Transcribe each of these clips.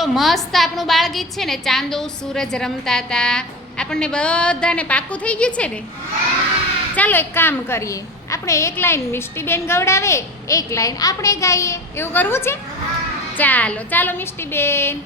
જો મસ્ત આપણું બાળગીત છે ને, ચાંદો, સૂરજ રમતા હતા આપણને બધાને પાકું થઈ ગયું છે ને? ચાલો એક કામ કરીએ. આપણે એક લાઈન મિષ્ટીબેન ગવડાવે, એક લાઈન આપણે ગાઈએ. એવું કરવું છે? ચાલો ચાલો મિષ્ટીબેન.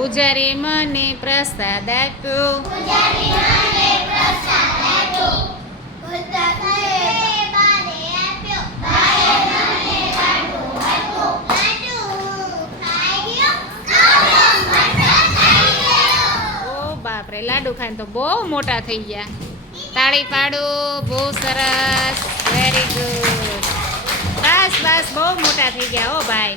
પૂજારી મને પ્રસાદ આપ્યો પૂજારી મને પ્રસાદ આપ્યો બોલતા કહે બારે આપ્યો. બારે મને લાડુ આપ્યો લાડુ ખાઈ ગયો આવ્યો મરચા ખાઈ ગયો ઓ બાપરે લાડુ ખાઈને તો બહુ મોટા થઈ ગયા. તાળી પાડો બહુ સરસ. વેરી ગુડ બસ બસ બહુ મોટા થઈ ગયા ઓ ભાઈ.